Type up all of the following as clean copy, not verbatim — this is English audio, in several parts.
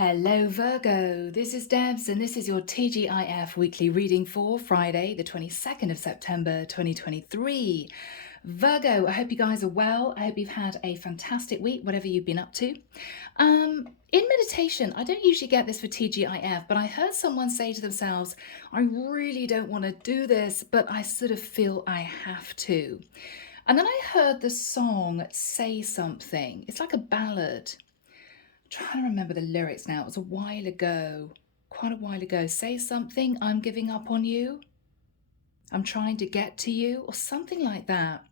Hello Virgo, this is Debs and this is your TGIF weekly reading for Friday the 22nd of September 2023. Virgo, I hope you guys are well. I hope you've had a fantastic week, whatever you've been up to. In meditation, I don't usually get this for TGIF, but I heard someone say to themselves, I really don't want to do this, but I sort of feel I have to. And then I heard the song Say Something. It's like a ballad. Trying to remember the lyrics now. It was a while ago, quite a while ago. Say something, I'm giving up on you. I'm trying to get to you, or something like that.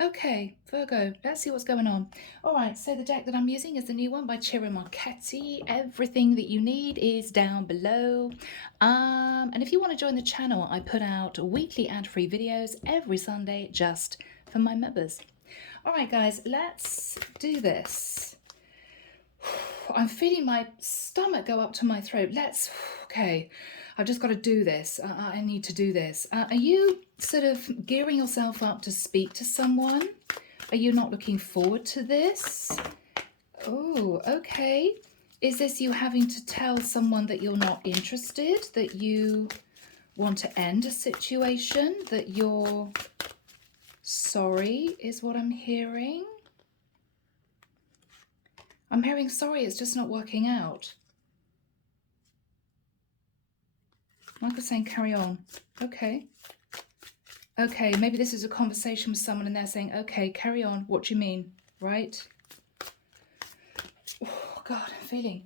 Okay, Virgo, let's see what's going on. All right, so the deck that I'm using is the new one by Ciro Marchetti. Everything that you need is down below. And if you want to join the channel, I put out weekly ad-free videos every Sunday just for my members. All right, guys, let's do this. I'm feeling my stomach go up to my throat. Okay, I've just got to do this. I need to do this. Are you sort of gearing yourself up to speak to someone? Are you not looking forward to this? Oh, okay. Is this you having to tell someone that you're not interested, that you want to end a situation, that you're sorry is what I'm hearing? I'm hearing sorry, it's just not working out. Michael's saying carry on. Okay. Okay, maybe this is a conversation with someone and they're saying, okay, carry on. What do you mean? Right? Oh, God, I'm feeling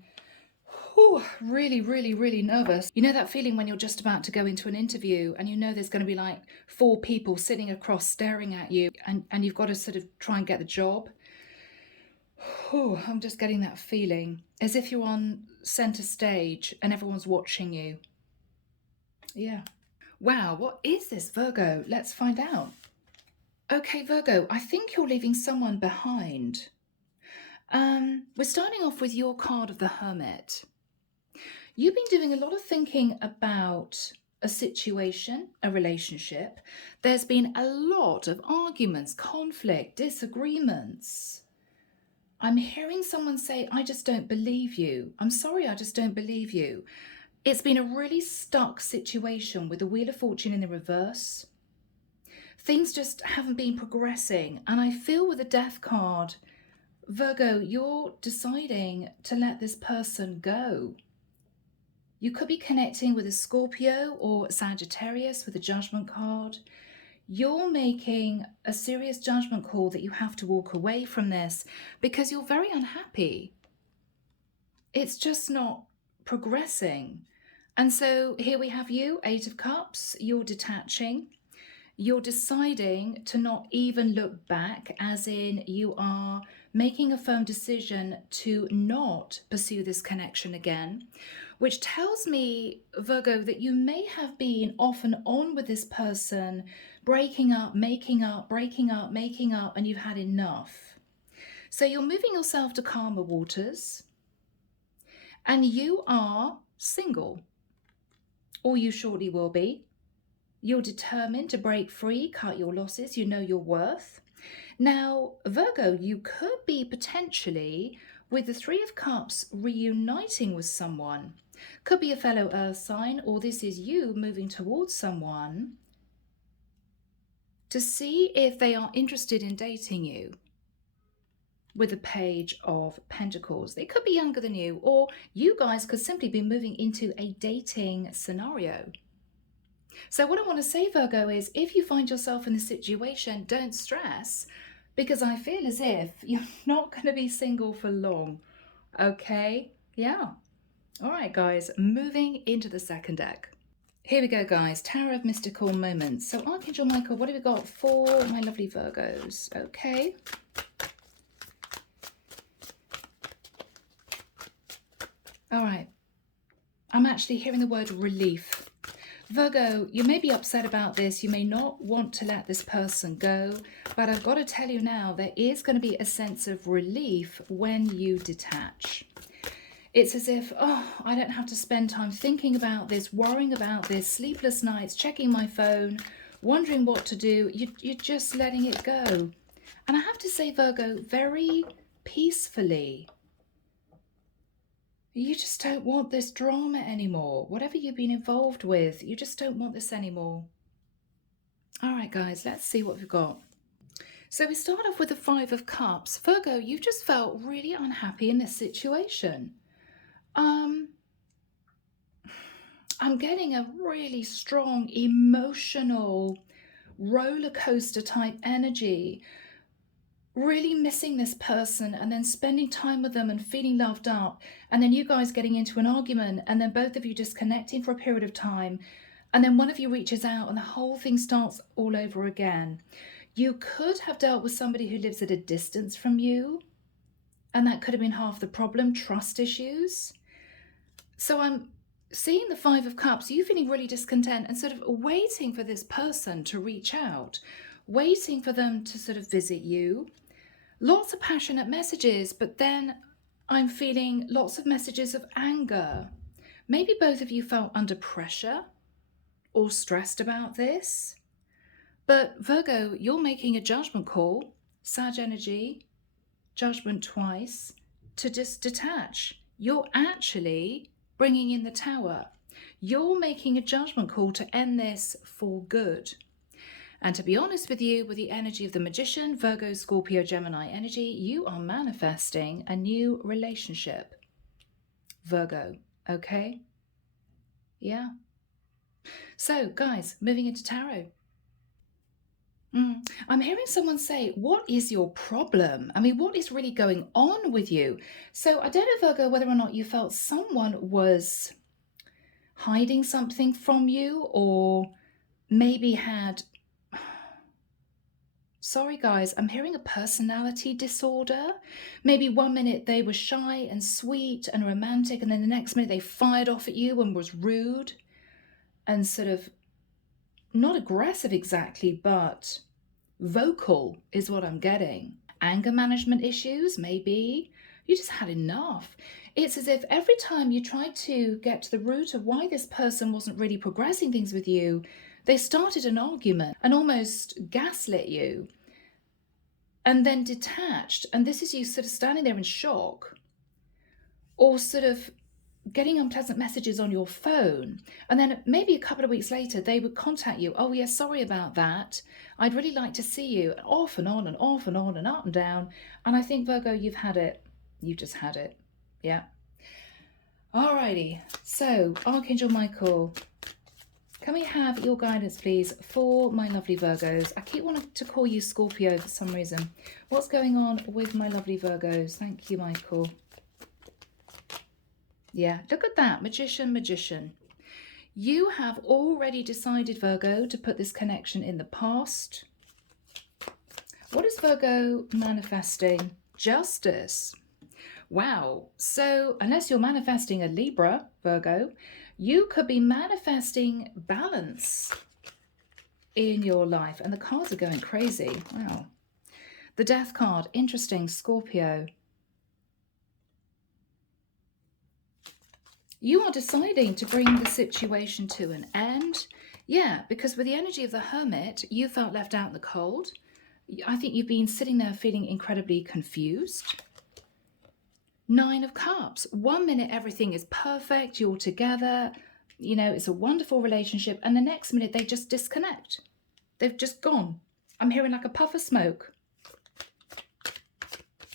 really, really, really nervous. You know that feeling when you're just about to go into an interview and you know there's going to be like 4 people sitting across staring at you and you've got to sort of try and get the job? I'm just getting that feeling as if you're on center stage and everyone's watching you. Yeah. Wow, what is this, Virgo? Let's find out. Okay, Virgo, I think you're leaving someone behind. We're starting off with your card of the Hermit. You've been doing a lot of thinking about a situation, a relationship. There's been a lot of arguments, conflict, disagreements. I'm hearing someone say, I just don't believe you. I'm sorry, I just don't believe you. It's been a really stuck situation with the Wheel of Fortune in the reverse. Things just haven't been progressing. And I feel with the Death card, Virgo, you're deciding to let this person go. You could be connecting with a Scorpio or Sagittarius with a Judgment card. You're making a serious judgment call that you have to walk away from this because you're very unhappy. It's just not progressing. And so here we have you, 8 of Cups, you're detaching. You're deciding to not even look back, as in you are making a firm decision to not pursue this connection again, which tells me, Virgo, that you may have been off and on with this person, breaking up, making up, breaking up, making up, and you've had enough. So you're moving yourself to calmer waters, and you are single, or you shortly will be. You're determined to break free, cut your losses, you know your worth. Now, Virgo, you could be potentially, with the 3 of Cups, reuniting with someone. Could be a fellow earth sign, or this is you moving towards someone to see if they are interested in dating you. With the Page of Pentacles. They could be younger than you, or you guys could simply be moving into a dating scenario. So what I want to say, Virgo, is if you find yourself in this situation, don't stress, because I feel as if you're not going to be single for long. Okay? Yeah. All right, guys, moving into the second deck. Here we go, guys. Tower of Mystical Moments. So Archangel Michael, what have we got for my lovely Virgos? Okay. All right. I'm actually hearing the word relief. Virgo, you may be upset about this. You may not want to let this person go, but I've got to tell you now, there is going to be a sense of relief when you detach. It's as if, oh, I don't have to spend time thinking about this, worrying about this, sleepless nights, checking my phone, wondering what to do. You're just letting it go. And I have to say, Virgo, very peacefully. You just don't want this drama anymore. Whatever you've been involved with, you just don't want this anymore. All right, guys, let's see what we've got. So we start off with the Five of Cups. Virgo, you've just felt really unhappy in this situation. I'm getting a really strong emotional roller coaster type energy. Really missing this person and then spending time with them and feeling loved up, and then you guys getting into an argument and then both of you disconnecting for a period of time, and then one of you reaches out and the whole thing starts all over again. You could have dealt with somebody who lives at a distance from you, and that could have been half the problem, trust issues. So I'm seeing the Five of Cups, you feeling really discontent and sort of waiting for this person to reach out, waiting for them to sort of visit you. Lots of passionate messages, but then I'm feeling lots of messages of anger. Maybe both of you felt under pressure or stressed about this. But Virgo, you're making a judgment call, Sag energy, judgment twice, to just detach. You're actually bringing in the Tower. You're making a judgment call to end this for good. And to be honest with you, with the energy of the Magician, Virgo, Scorpio, Gemini energy, you are manifesting a new relationship. Virgo, okay? Yeah. So, guys, moving into tarot. I'm hearing someone say, what is your problem? I mean, what is really going on with you? So I don't know, Virgo, whether or not you felt someone was hiding something from you, or maybe had... Sorry, guys, I'm hearing a personality disorder. Maybe 1 minute they were shy and sweet and romantic, and then the next minute they fired off at you and was rude and sort of not aggressive exactly, but vocal is what I'm getting. Anger management issues, maybe. You just had enough. It's as if every time you tried to get to the root of why this person wasn't really progressing things with you, they started an argument and almost gaslit you and then detached. And this is you sort of standing there in shock, or sort of getting unpleasant messages on your phone, and then maybe a couple of weeks later they would contact you. Oh yeah, sorry about that, I'd really like to see you. Off and on and off and on and up and down. And I think, Virgo, you've had it. You've just had it. Yeah. Alrighty, so Archangel Michael, can we have your guidance please for my lovely Virgos? I keep wanting to call you Scorpio for some reason. What's going on with my lovely Virgos? Thank you, Michael. Yeah, look at that. Magician, magician. You have already decided, Virgo, to put this connection in the past. What is Virgo manifesting? Justice. Wow. So unless you're manifesting a Libra, Virgo, you could be manifesting balance in your life. And the cards are going crazy. Wow. The Death card. Interesting. Scorpio. You are deciding to bring the situation to an end. Yeah, because with the energy of the Hermit, you felt left out in the cold. I think you've been sitting there feeling incredibly confused. Nine of Cups. 1 minute everything is perfect, you're together, you know, it's a wonderful relationship, and the next minute they just disconnect. They've just gone. I'm hearing like a puff of smoke.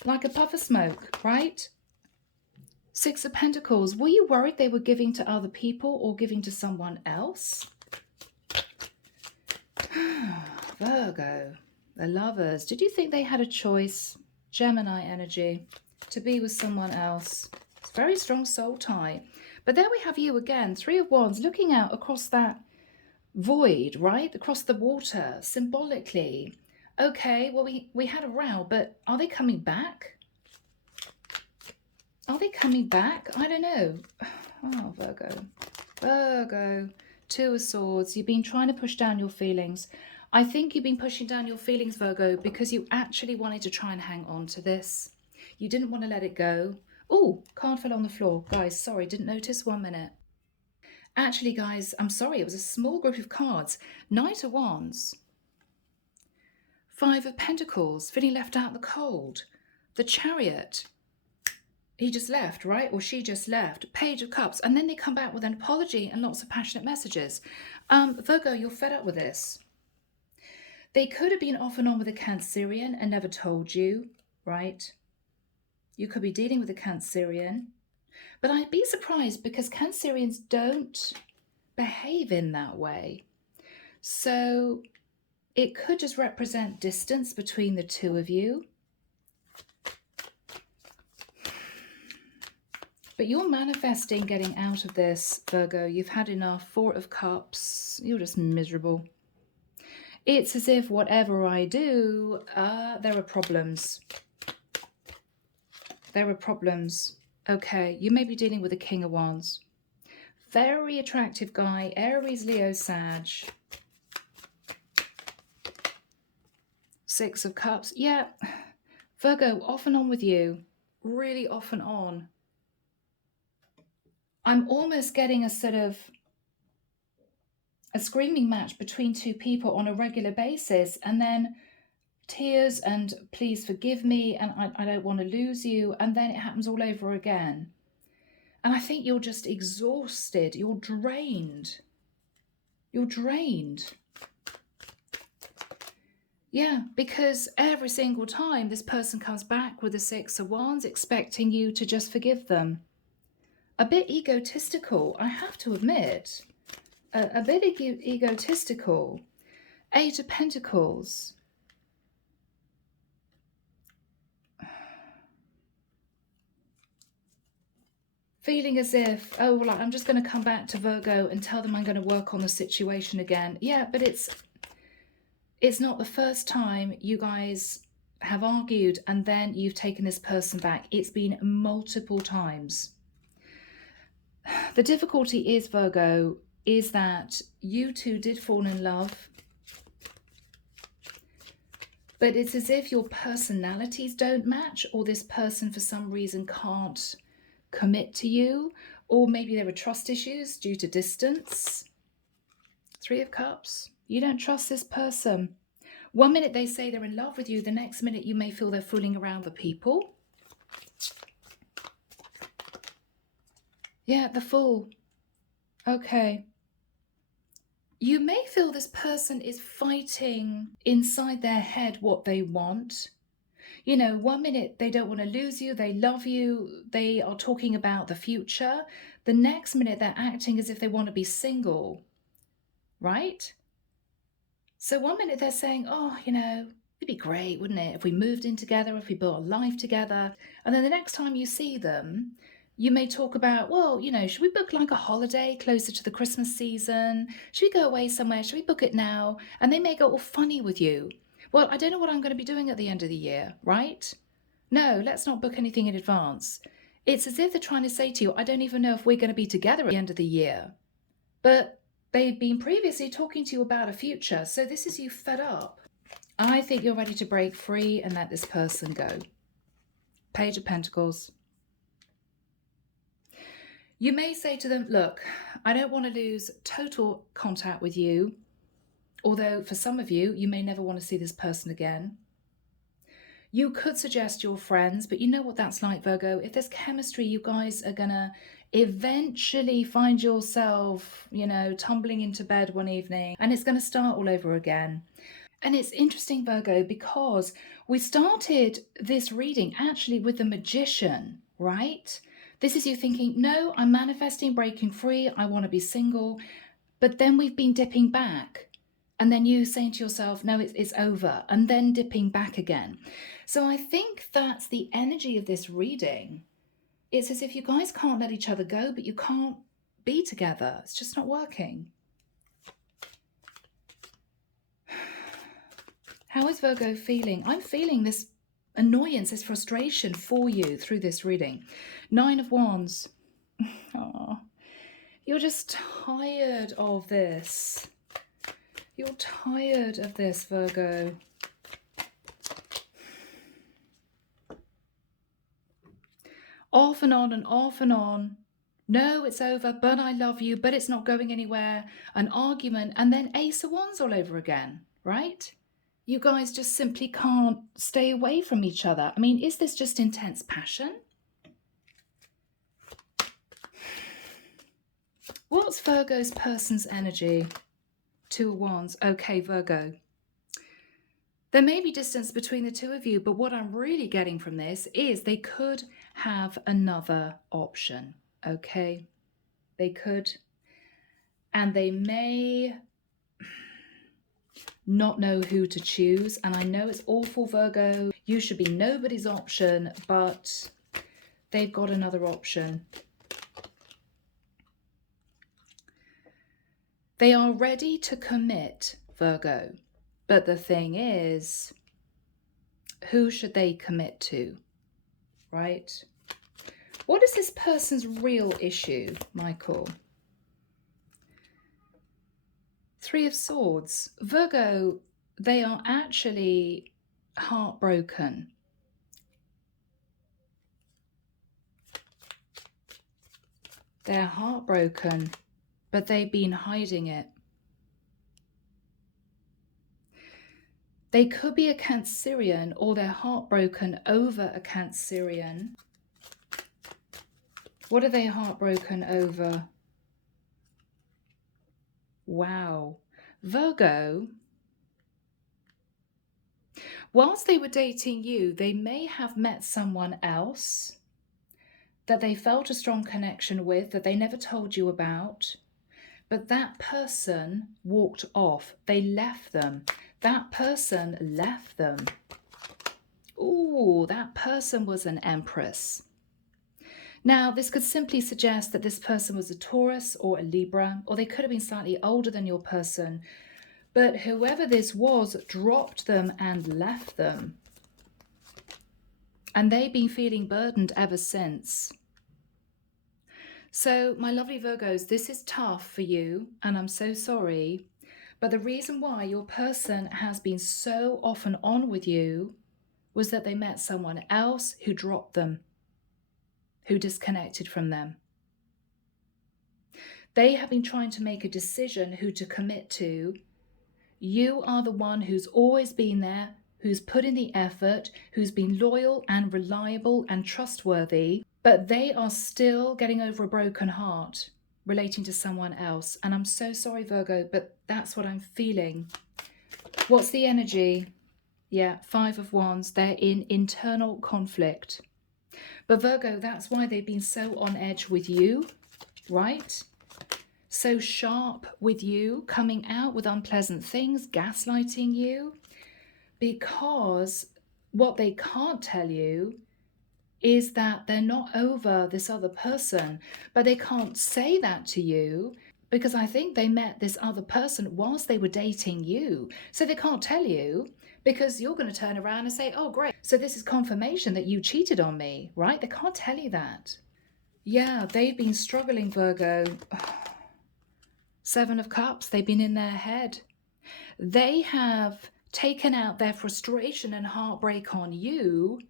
Like a puff of smoke, right? Six of Pentacles. Were you worried they were giving to other people or giving to someone else? Virgo, the Lovers. Did you think they had a choice? Gemini energy. To be with someone else. It's a very strong soul tie. But there we have you again. Three of Wands, looking out across that void, right? Across the water, symbolically. Okay, well, we had a row, but are they coming back? Are they coming back? I don't know. Oh, Virgo. Virgo. Two of Swords. You've been trying to push down your feelings. I think you've been pushing down your feelings, Virgo, because you actually wanted to try and hang on to this. You didn't want to let it go. Oh, card fell on the floor. Guys, sorry, didn't notice. 1 minute. Actually, guys, I'm sorry. It was a small group of cards. Knight of Wands. Five of Pentacles. Feeling left out in the cold. The Chariot. He just left, right? Or she just left. Page of Cups. And then they come back with an apology and lots of passionate messages. Virgo, you're fed up with this. They could have been off and on with a Cancerian and never told you, right? You could be dealing with a Cancerian. But I'd be surprised because Cancerians don't behave in that way. So it could just represent distance between the two of you. But you're manifesting getting out of this, Virgo. You've had enough. 4 of Cups. You're just miserable. It's as if whatever I do, there are problems. There are problems. Okay, you may be dealing with a King of Wands. Very attractive guy. Aries, Leo, Sag. 6 of Cups. Yeah, Virgo, off and on with you. Really off and on. I'm almost getting a sort of a screaming match between two people on a regular basis, and then tears and please forgive me and I don't want to lose you, and then it happens all over again. And I think you're just exhausted. You're drained. You're drained. Yeah, because every single time this person comes back with the 6 of Wands expecting you to just forgive them. A bit egotistical, I have to admit. A bit egotistical. 8 of Pentacles. Feeling as if, oh, well, I'm just going to come back to Virgo and tell them I'm going to work on the situation again. Yeah, but it's not the first time you guys have argued and then you've taken this person back. It's been multiple times. The difficulty is, Virgo, is that you two did fall in love, but it's as if your personalities don't match, or this person for some reason can't commit to you, or maybe there are trust issues due to distance. 3 of Cups. You don't trust this person. One minute they say they're in love with you, the next minute you may feel they're fooling around with people. Yeah, the Fool. Okay. You may feel this person is fighting inside their head what they want. You know, one minute they don't want to lose you, they love you, they are talking about the future. The next minute they're acting as if they want to be single, right? So one minute they're saying, oh, you know, it'd be great, wouldn't it, if we moved in together, if we built a life together. And then the next time you see them, you may talk about, well, you know, should we book like a holiday closer to the Christmas season? Should we go away somewhere? Should we book it now? And they may go all funny with you. Well, I don't know what I'm going to be doing at the end of the year, right? No, let's not book anything in advance. It's as if they're trying to say to you, I don't even know if we're going to be together at the end of the year. But they've been previously talking to you about a future. So this is you fed up. I think you're ready to break free and let this person go. Page of Pentacles. You may say to them, look, I don't want to lose total contact with you. Although for some of you, you may never want to see this person again. You could suggest your friends, but you know what that's like, Virgo. If there's chemistry, you guys are going to eventually find yourself, you know, tumbling into bed one evening, and it's going to start all over again. And it's interesting, Virgo, because we started this reading actually with the Magician, right? This is you thinking, no, I'm manifesting breaking free. I want to be single. But then we've been dipping back. And then you saying to yourself, no, it's over. And then dipping back again. So I think that's the energy of this reading. It's as if you guys can't let each other go, but you can't be together. It's just not working. How is Virgo feeling? I'm feeling this annoyance, this frustration for you through this reading. 9 of Wands. Oh, you're just tired of this. You're tired of this, Virgo. Off and on and off and on. No, it's over, but I love you, but it's not going anywhere. An argument, and then Ace of Wands all over again, right? You guys just simply can't stay away from each other. I mean, is this just intense passion? What's Virgo's person's energy? Two of Wands. Okay, Virgo. There may be distance between the two of you, but what I'm really getting from this is they could have another option. Okay, they could. And they may not know who to choose. And I know it's awful, Virgo. You should be nobody's option, but they've got another option. They are ready to commit, Virgo. But the thing is, who should they commit to, right? What is this person's real issue, Michael? Three of Swords. Virgo, they are actually heartbroken. They're heartbroken, but they've been hiding it. They could be a Cancerian, or they're heartbroken over a Cancerian. What are they heartbroken over? Wow. Virgo, whilst they were dating you, they may have met someone else that they felt a strong connection with that they never told you about. But that person walked off. They left them. That person left them. Ooh, that person was an Empress. Now, this could simply suggest that this person was a Taurus or a Libra, or they could have been slightly older than your person. But whoever this was dropped them and left them. And they've been feeling burdened ever since. So, my lovely Virgos, this is tough for you, and I'm so sorry. But the reason why your person has been so off and on with you was that they met someone else who dropped them, who disconnected from them. They have been trying to make a decision who to commit to. You are the one who's always been there, who's put in the effort, who's been loyal and reliable and trustworthy. But they are still getting over a broken heart relating to someone else. And I'm so sorry, Virgo, but that's what I'm feeling. What's the energy? Yeah, Five of Wands. They're in internal conflict. But Virgo, that's why they've been so on edge with you, right? So sharp with you, coming out with unpleasant things, gaslighting you. Because what they can't tell you is that they're not over this other person, but they can't say that to you because I think they met this other person whilst they were dating you. So they can't tell you because you're going to turn around and say, oh, great. So this is confirmation that you cheated on me, right? They can't tell you that. Yeah, they've been struggling, Virgo. Seven of Cups, they've been in their head. They have taken out their frustration and heartbreak on you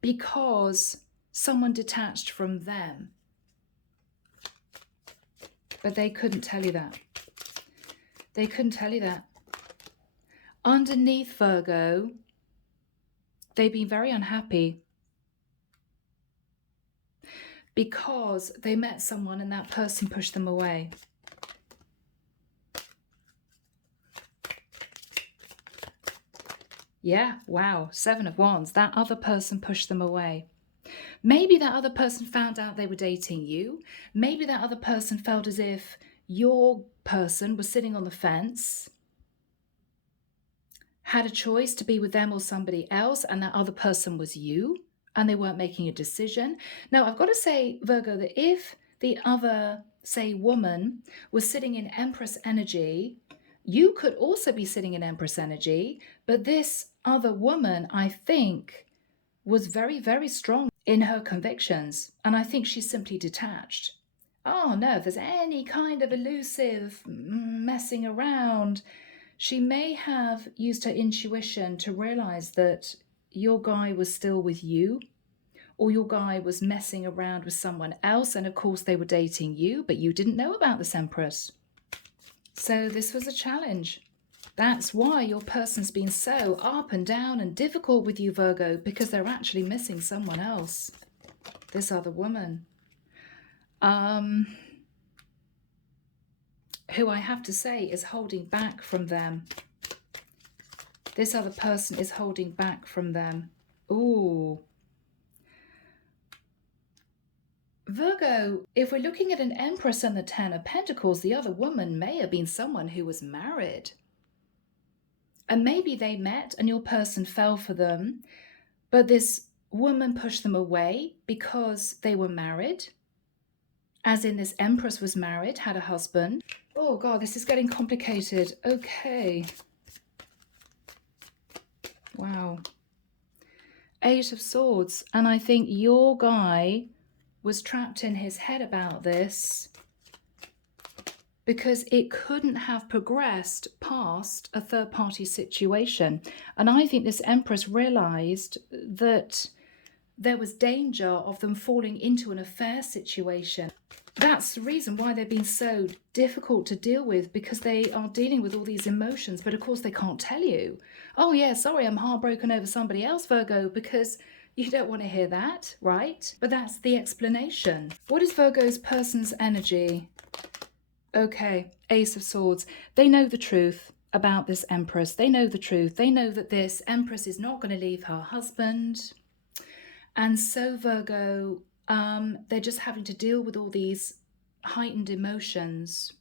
because someone detached from them. But they couldn't tell you that. They couldn't tell you that. Underneath, Virgo, they've been very unhappy because they met someone and that person pushed them away. Yeah, wow, Seven of Wands. That other person pushed them away. Maybe that other person found out they were dating you. Maybe that other person felt as if your person was sitting on the fence, had a choice to be with them or somebody else, and that other person was you, and they weren't making a decision. Now, I've got to say, Virgo, that if the other, say, woman was sitting in Empress energy, you could also be sitting in Empress energy, but this other woman, I think, was very, very strong in her convictions, and I think she's simply detached. Oh no, if there's any kind of elusive messing around, she may have used her intuition to realize that your guy was still with you, or your guy was messing around with someone else, and of course they were dating you, but you didn't know about this Empress. So this was a challenge. That's why your person's been so up and down and difficult with you, Virgo, because they're actually missing someone else. This other woman. who I have to say is holding back from them. This other person is holding back from them. Ooh. Virgo, if we're looking at an Empress and the Ten of Pentacles, the other woman may have been someone who was married. And maybe they met and your person fell for them, but this woman pushed them away because they were married. As in, this Empress was married, had a husband. Oh God, this is getting complicated. Okay. Wow. Eight of Swords. And I think your guy was trapped in his head about this because it couldn't have progressed past a third-party situation. And I think this Empress realized that there was danger of them falling into an affair situation. That's the reason why they've been so difficult to deal with, because they are dealing with all these emotions, but of course they can't tell you. Oh yeah, sorry, I'm heartbroken over somebody else, Virgo, because you don't want to hear that, right? But that's the explanation. What is Virgo's person's energy? Okay, Ace of Swords. They know the truth about this Empress. They know the truth. They know that this Empress is not going to leave her husband. And so Virgo, they're just having to deal with all these heightened emotions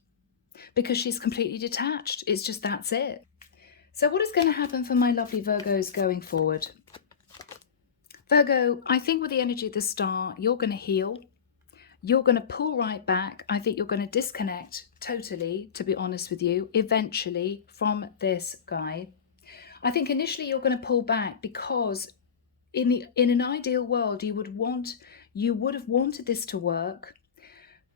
because she's completely detached. It's just, that's it. So what is going to happen for my lovely Virgos going forward? Virgo, I think with the energy of the star, you're going to heal. You're going to pull right back. I think you're going to disconnect totally, to be honest with you, eventually from this guy. I think initially you're going to pull back because in an ideal world, you would have wanted this to work.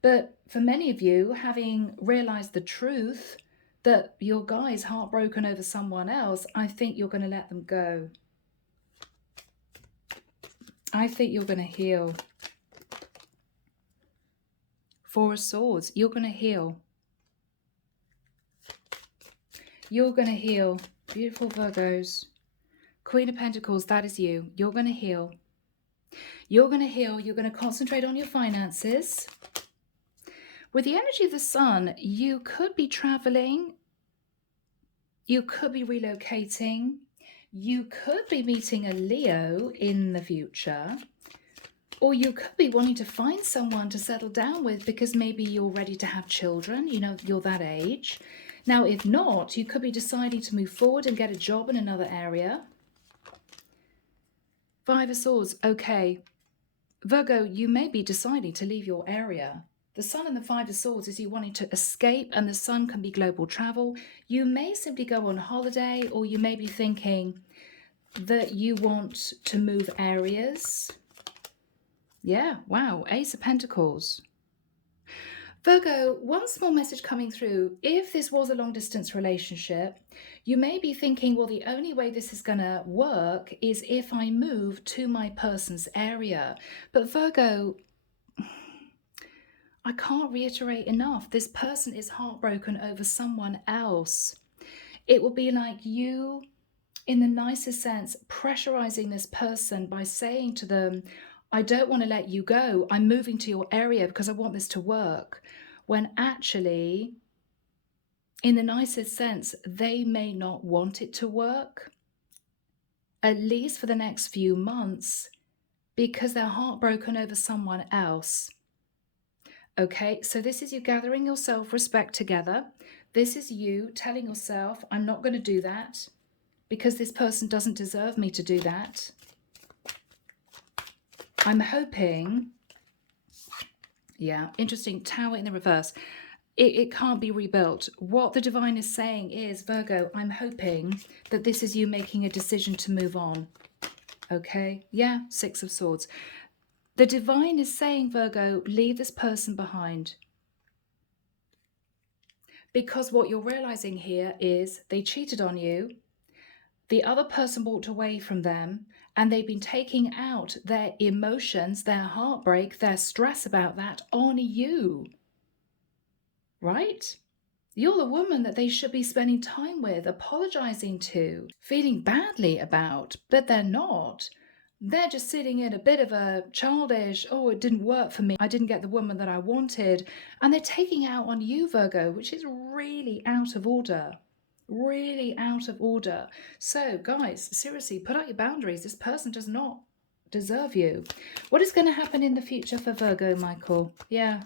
But for many of you, having realized the truth that your guy is heartbroken over someone else, I think you're going to let them go. I think you're going to heal. Four of Swords, you're going to heal. You're going to heal. Beautiful Virgos. Queen of Pentacles, that is you. You're going to heal. You're going to heal. You're going to concentrate on your finances. With the energy of the Sun, you could be traveling. You could be relocating. You could be meeting a Leo in the future. Or you could be wanting to find someone to settle down with because maybe you're ready to have children. You know, you're that age. Now, if not, you could be deciding to move forward and get a job in another area. Five of Swords. Okay. Virgo, you may be deciding to leave your area. The Sun and the Five of Swords is you wanting to escape, and the Sun can be global travel. You may simply go on holiday, or you may be thinking that you want to move areas. Yeah, wow, Ace of Pentacles. Virgo, one small message coming through. If this was a long distance relationship, you may be thinking, well, the only way this is going to work is if I move to my person's area. But Virgo, I can't reiterate enough. This person is heartbroken over someone else. It will be like you, in the nicest sense, pressurizing this person by saying to them, I don't want to let you go. I'm moving to your area because I want this to work. When actually, in the nicest sense, they may not want it to work, at least for the next few months, because they're heartbroken over someone else. Okay, so this is you gathering your self-respect together. This is you telling yourself, I'm not going to do that because this person doesn't deserve me to do that. I'm hoping, yeah, interesting, Tower in the reverse. It can't be rebuilt. What the divine is saying is, Virgo, I'm hoping that this is you making a decision to move on. Okay, yeah, Six of Swords. The divine is saying, Virgo, leave this person behind. Because what you're realizing here is they cheated on you. The other person walked away from them, and they've been taking out their emotions, their heartbreak, their stress about that on you. Right? You're the woman that they should be spending time with, apologizing to, feeling badly about, but they're not. They're just sitting in a bit of a childish, oh, it didn't work for me, I didn't get the woman that I wanted. And they're taking it out on you, Virgo, which is really out of order. Really out of order. So, guys, seriously, put out your boundaries. This person does not deserve you. What is going to happen in the future for Virgo, Michael? Yeah.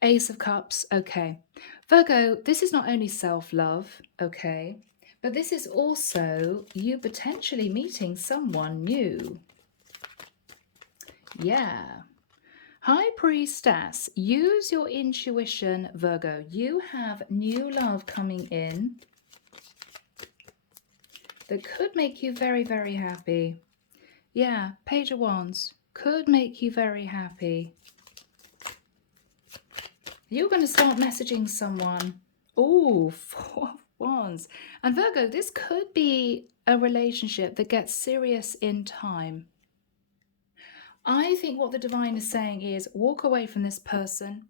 Ace of Cups. Okay. Virgo, this is not only self-love, okay, but this is also you potentially meeting someone new. Yeah. High Priestess, use your intuition, Virgo. You have new love coming in that could make you very, very happy. Yeah, Page of Wands could make you very happy. You're going to start messaging someone. Oh, 4 of Wands. And Virgo, this could be a relationship that gets serious in time. I think what the divine is saying is walk away from this person,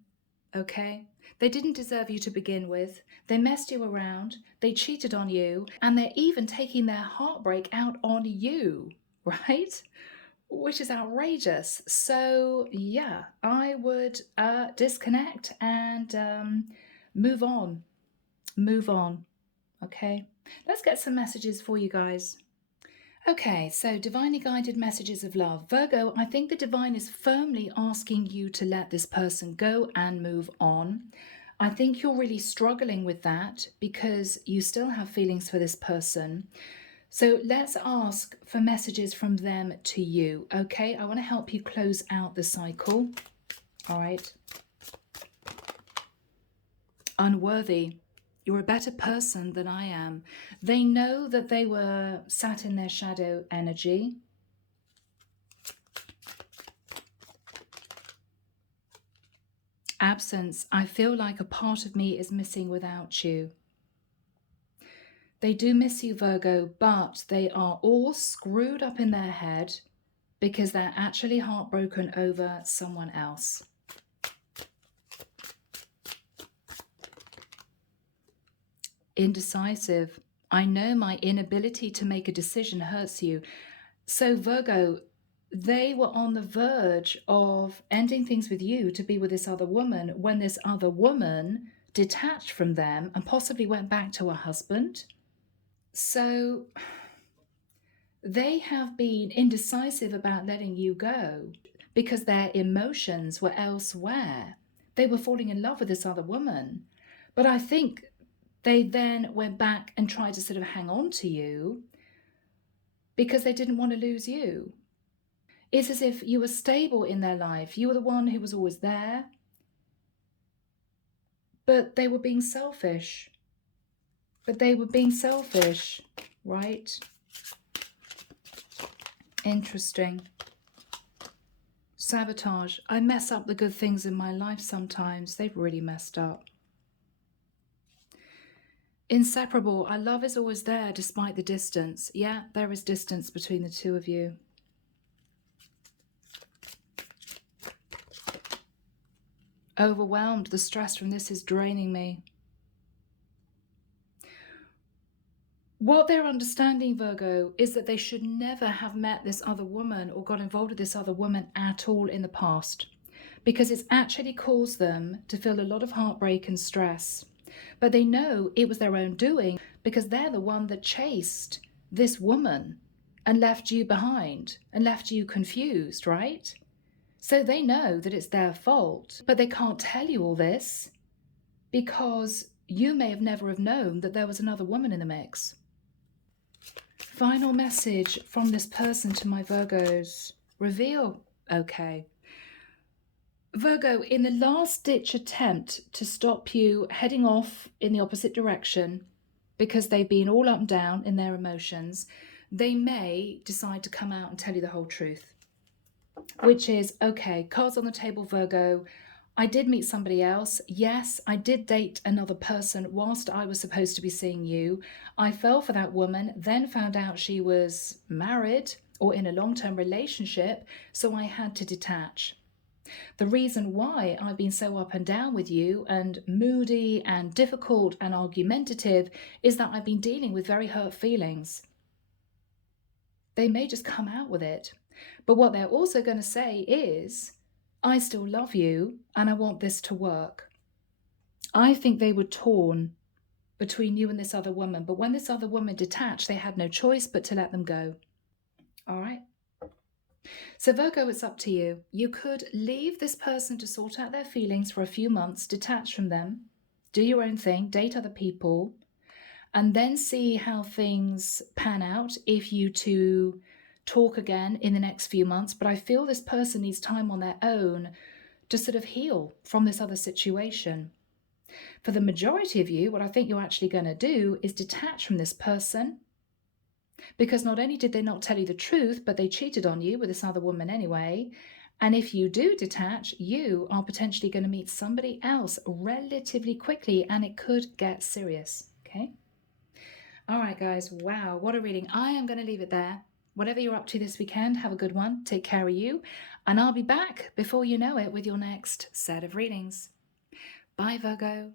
okay? They didn't deserve you to begin with. They messed you around. They cheated on you. And they're even taking their heartbreak out on you, right? Which is outrageous. So yeah, I would disconnect and move on. Move on. Okay. Let's get some messages for you guys. Okay, so divinely guided messages of love. Virgo, I think the divine is firmly asking you to let this person go and move on. I think you're really struggling with that because you still have feelings for this person. So let's ask for messages from them to you, okay? I want to help you close out the cycle, all right? Unworthy. You're a better person than I am. They know that they were sat in their shadow energy. Absence. I feel like a part of me is missing without you. They do miss you, Virgo, but they are all screwed up in their head because they're actually heartbroken over someone else. Indecisive. I know my inability to make a decision hurts you. So Virgo, they were on the verge of ending things with you to be with this other woman when this other woman detached from them and possibly went back to her husband. So they have been indecisive about letting you go because their emotions were elsewhere. They were falling in love with this other woman. But I think they then went back and tried to sort of hang on to you because they didn't want to lose you. It's as if you were stable in their life. You were the one who was always there. But they were being selfish. Right? Interesting. Sabotage. I mess up the good things in my life sometimes. They've really messed up. Inseparable. Our love is always there despite the distance. Yeah, there is distance between the two of you. Overwhelmed. The stress from this is draining me. What they're understanding, Virgo, is that they should never have met this other woman or got involved with this other woman at all in the past, because it's actually caused them to feel a lot of heartbreak and stress. But they know it was their own doing because they're the one that chased this woman and left you behind and left you confused, right? So they know that it's their fault, but they can't tell you all this because you may have never have known that there was another woman in the mix. Final message from this person to my Virgos. Reveal. Okay. Virgo, in the last-ditch attempt to stop you heading off in the opposite direction because they've been all up and down in their emotions, they may decide to come out and tell you the whole truth. Which is, okay, cards on the table, Virgo. I did meet somebody else. Yes, I did date another person whilst I was supposed to be seeing you. I fell for that woman, then found out she was married or in a long-term relationship, so I had to detach. The reason why I've been so up and down with you and moody and difficult and argumentative is that I've been dealing with very hurt feelings. They may just come out with it. But what they're also going to say is, I still love you and I want this to work. I think they were torn between you and this other woman. But when this other woman detached, they had no choice but to let them go. All right. So Virgo, it's up to you. You could leave this person to sort out their feelings for a few months, detach from them, do your own thing, date other people, and then see how things pan out if you two talk again in the next few months. But I feel this person needs time on their own to sort of heal from this other situation. For the majority of you, what I think you're actually going to do is detach from this person, because not only did they not tell you the truth, but they cheated on you with this other woman anyway. And if you do detach, you are potentially going to meet somebody else relatively quickly, and it could get serious. Okay. All right, guys. Wow, what a reading. I am going to leave it there. Whatever you're up to this weekend, have a good one. Take care of you. And I'll be back before you know it with your next set of readings. Bye, Virgo.